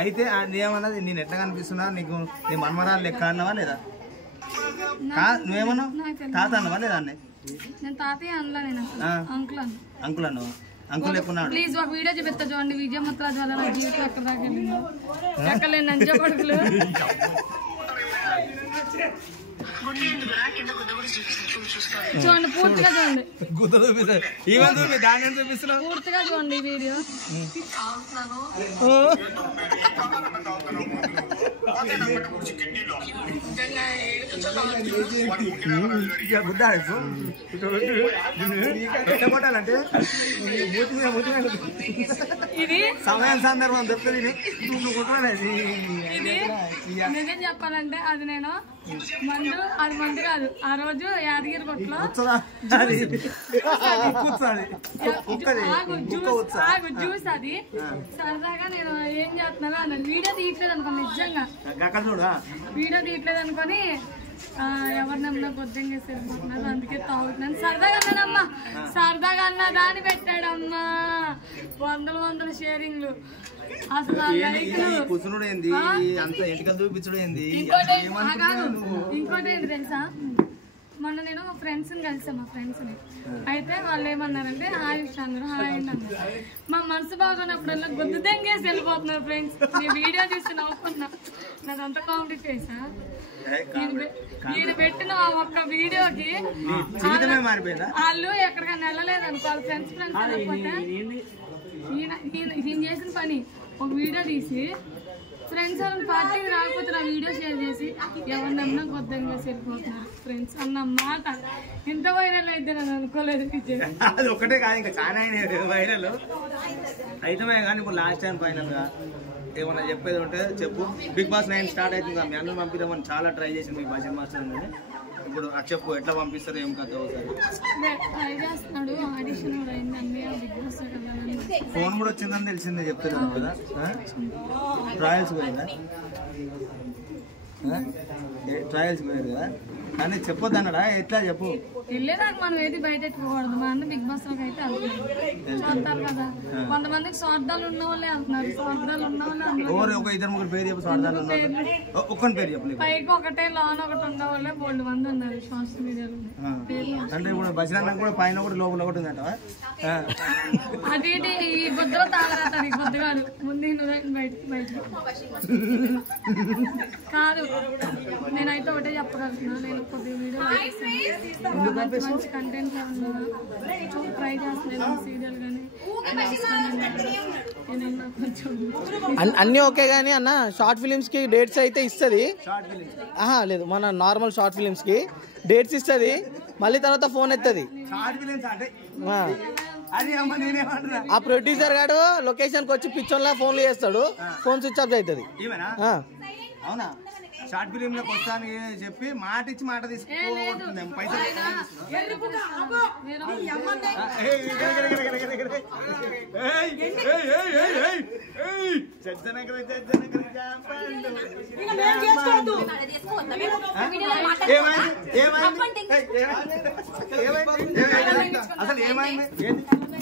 అయితే నేనేమన్నది నేను ఎట్లా కనిపిస్తున్నా నీకు నీ మన్మరాలు లెక్క అన్నవా లేదా నువ్వేమన్నావు తాత అన్నవా లేదా అన్నీ అంకుల్ అన్నవా అంకుల్ ఎక్కున్నాడు ప్లీజ్ ఒక వీడియో చూపిస్తా చూడండి విజయమత్రాజు వల్ల నా జీవితం ఎక్కడ దాకా వెళ్ళిందో ఎక్కలేని నంజ కొడుకులు చూడండి పూర్తిగా చూడండి పూర్తిగా చూడండి వీడియో ఇది సమయం సందర్భం చెప్తుంది ఇది నిజం చెప్పాలంటే అది నేను మందు అది మందు కాదు ఆ రోజు యాదగిరి కొట్లో జ్యూస్ అది సరదాగా నేను ఏం చేస్తున్నాను అన్నాడు వీడియో తీయట్లేదు అనుకోండి నిజంగా వీడియో తీయట్లేదు అనుకొని ఎవరినమ్మా బొద్దం చేసి వెళ్ళిపోతున్నారు అందుకే తాగుతున్నాను సరదాగా అన్నానమ్మా సరదాగా అన్నా దాన్ని పెట్టాడమ్మా వందల షేరింగ్లు అసలు ఇంకోటి ఏంటి తెలుసా మొన్న నేను ఫ్రెండ్స్ని కలిసాను మా ఫ్రెండ్స్ని అయితే వాళ్ళు ఏమన్నారంటే హాయ్ అన్నారు హాయ్ అండి అన్నారు మా మనసు బాగున్నప్పుడల్లా గుద్దు దెంగేసి వెళ్ళిపోతున్నారు ఫ్రెండ్స్ నీ వీడియో చూసి నవ్వుకున్నా నాదంతా కామెడీ ఫేసా నేను పెట్టిన ఒక్క వీడియోకి వాళ్ళు ఎక్కడికైనా వెళ్ళలేదు అనుకో వాళ్ళ ఫ్రెండ్స్ వెళ్ళకపోతే ఈయన చేసిన పని ఒక వీడియో తీసి ఫ్రెండ్స్ వాళ్ళని పార్టీకి రాకపోతే నా వీడియో షేర్ చేసి ఎవరినన్నా కొద్దంగా వెళ్ళిపోతున్నారు ఫ్రెండ్స్ అన్న మాట ఎంత వైరల్ అయితే నేను అనుకోలేదు అది ఒకటే కాదు ఇంకా చాలా వైరల్ అయితే కానీ ఇప్పుడు లాస్ట్ టైం ఫైనల్ గా ఏమన్నా చెప్పేది ఉంటే చెప్పు బిగ్ బాస్ 9 స్టార్ట్ అవుతుంది మీ అందరూ పంపిద్దామని చాలా ట్రై చేసింది మీ బడ్జెట్ మాస్టర్ అని ఇప్పుడు చెప్పు ఎట్లా పంపిస్తారు ఏం కథ ఫోన్ కూడా వచ్చిందని తెలిసిందే చెప్తున్నాను కదా ట్రయల్స్ పోయిందా ట్రయల్స్ పోయారు కదా కానీ చెప్పొద్దు అన్నాడా ఎట్లా చెప్పు వెళ్ళేదాకా మనం ఏది బయట ఎట్టుకోకూడదు మా అన్న బిగ్ బాస్ లోకి అయితే చూస్తారు కదా కొంతమందికి స్వార్థాలు ఉన్న వాళ్ళే అంటున్నారు స్వార్థాలు ఉన్న వాళ్ళు ఒక ఇద్దరు ముగ్గురు పేరు చెప్పు స్వార్థాలు ఒక్కని పేరు చెప్పలేదు పైకి ఒకటే లోన్ ఒకటి ఉన్న వాళ్ళే 4 మంది ఉన్నారు సోషల్ మీడియాలో అంటే ఇప్పుడు బస్సు కూడా పైన కూడా లోపల ఒకటి ఉందంట అది ఈ బుద్ధలో తాగరాతారు ఈ బుద్ధ కాదు ముందు బయటకి కాదు నేనైతే ఒకటే చెప్పగలుగుతున్నా నేను కొద్దిగా వీడియో మంచి కంటెంట్ ట్రై చేస్తున్నాను సీరియల్ కానీ అన్ని ఓకే గానీ అన్న షార్ట్ ఫిలిమ్స్ కి డేట్స్ అయితే ఇస్తుంది లేదు మన నార్మల్ షార్ట్ ఫిలిమ్స్ కి డేట్స్ ఇస్తుంది మళ్ళీ తర్వాత ఫోన్ ఎత్తది ఆ ప్రొడ్యూసర్ గాడు లొకేషన్ కి వచ్చి పిచ్చోన్లా ఫోన్లు చేస్తాడు ఫోన్ స్విచ్ ఆఫ్ అవుతుంది అవునా షార్ట్ ఫిలిం లోకి వస్తాను చెప్పి మాట ఇచ్చి మాట తీసుకుంటుంది పైసలు అసలు ఏమైంది